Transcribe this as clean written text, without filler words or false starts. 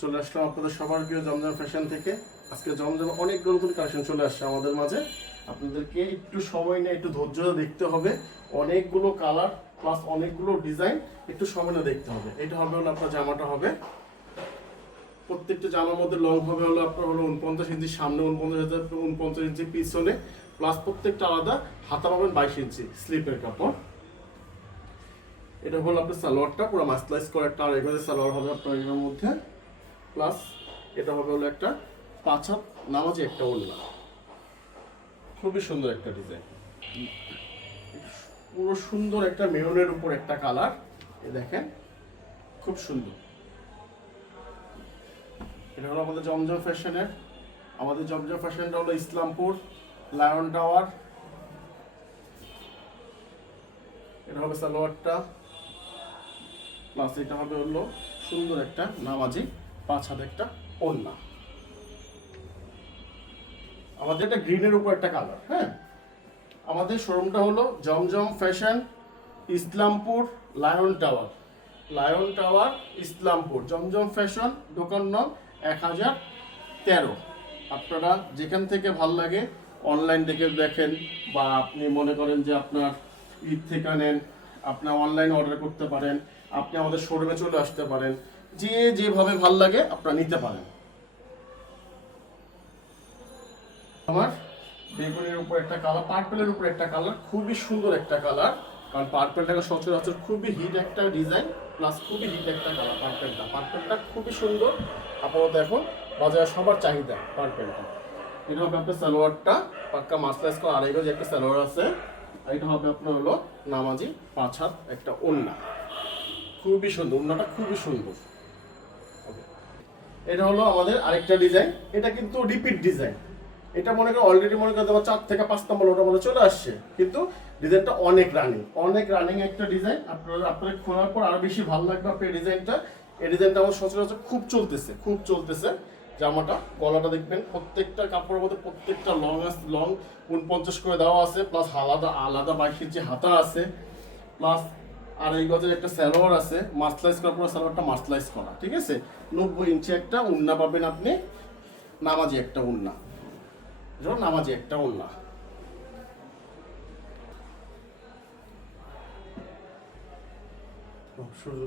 চলে আসলাম আপনাদের সবার প্রিয় জমজম ফ্যাশন থেকে। আজকে জমজম অনেকগুলো নতুন কালেকশন চলে আসছে আমাদের মাঝে। আপনাদেরকে একটু সময় নিয়ে একটু ধৈর্য দেখতে হবে। অনেকগুলো কালার প্লাস অনেকগুলো ডিজাইন, একটু সময় নিয়ে দেখতে হবে। এটা হবে হলো আপনার জামাটা হবে, প্রত্যেকটা জামার মধ্যে লং হবে হলো আপনার হলো 49 ইঞ্চি সামনে, 49 ইঞ্চি পিছনে, প্লাস প্রত্যেকটা আলাদা হাতা পাবেন 22 ইঞ্চি স্লিপের কাপড়। এটা হলো আপনার সালোয়ারটা পুরো মাসলাইজ করা একটা আর এভাবে সালোয়ার হবে আপনার এর মধ্যে, প্লাস এটা হবে হলো একটা 5 হাত নামাজি একটা ওড়না। খুবই সুন্দর একটা ডিজাইন, পুরো সুন্দর একটা মেরুনের উপর একটা কালার, দেখেন খুব সুন্দর। এটা হলো আমাদের জমজম ফ্যাশনের। আমাদের জমজম ফ্যাশনটা হলো ইসলামপুর লায়ন টাওয়ার। এটা হবে সালোয়ারটা, প্লাস এটা হবে হলো সুন্দর একটা নামাজি 5 হাত একটা ওড়না। আমাদের একটা গ্রিনের উপর একটা কালার। হ্যাঁ, আমাদের শোরুমটা হলো Zamzam fashion Islampur lion tower, lion tower Islampur, Zamzam fashion, দোকান নং 1013। আপনারা যেখান থেকে ভাল লাগে অনলাইন থেকে দেখেন, বা আপনি মনে করেন যে আপনার ঈদ থেকে নেন, আপনার অনলাইন অর্ডার করতে পারেন, আপনি আমাদের শোরুমে চলে আসতে পারেন, যে যেভাবে ভাল লাগে আপনারা নিতে পারেন। আমার বেগুনের উপর একটা কালার, পার্পলের উপর একটা কালার, খুবই সুন্দর একটা কালার। কারণ পার্পলটাকে সচরাচর খুবই হিট একটা ডিজাইন, প্লাস খুবই হিট একটা কালার। পার্পলটা খুবই সুন্দর, আপাতত এখন বাজারে সবার চাহিদা পার্পলটা। এটা হবে আপনার সালোয়ারটা পাক্কা মাসলাইজ করা আড়াই গজ একটা সালোয়ার আছে, আর এটা হবে আপনার হলো নামাজি 5 হাত একটা ওড়না। খুবই সুন্দর, ওড়নাটা খুবই সুন্দর। এটা হলো আমাদের আরেকটা ডিজাইন, এটা কিন্তু রিপিট ডিজাইন। এটা মনে করেন অলরেডি মনে করেন 4 থেকে 5 নম্বর ওটা মনে চলে আসছে, কিন্তু ডিজাইনটা অনেক রানিং একটা ডিজাইন। আপনারা খোলার পর আরো বেশি ভালো লাগবে আপনার ডিজাইনটা। এই ডিজাইনটা আমার সচরাচর খুব চলতেছে জামাটা। গলাটা দেখবেন প্রত্যেকটা কাপড়ের মধ্যে প্রত্যেকটা লং 49 করে দেওয়া আছে, প্লাস আলাদা 22 ইঞ্চি হাতা আছে, প্লাস আর এই গজের একটা সালোয়ার আছে মাসলাইজ করা, পুরো সালোয়ারটা মাসলাইজ করা। ঠিক আছে, 90 ইঞ্চি একটা উন্না পাবেন আপনি, নামাজি একটা উন্না, নামাজি একটা ওড়না। শুধু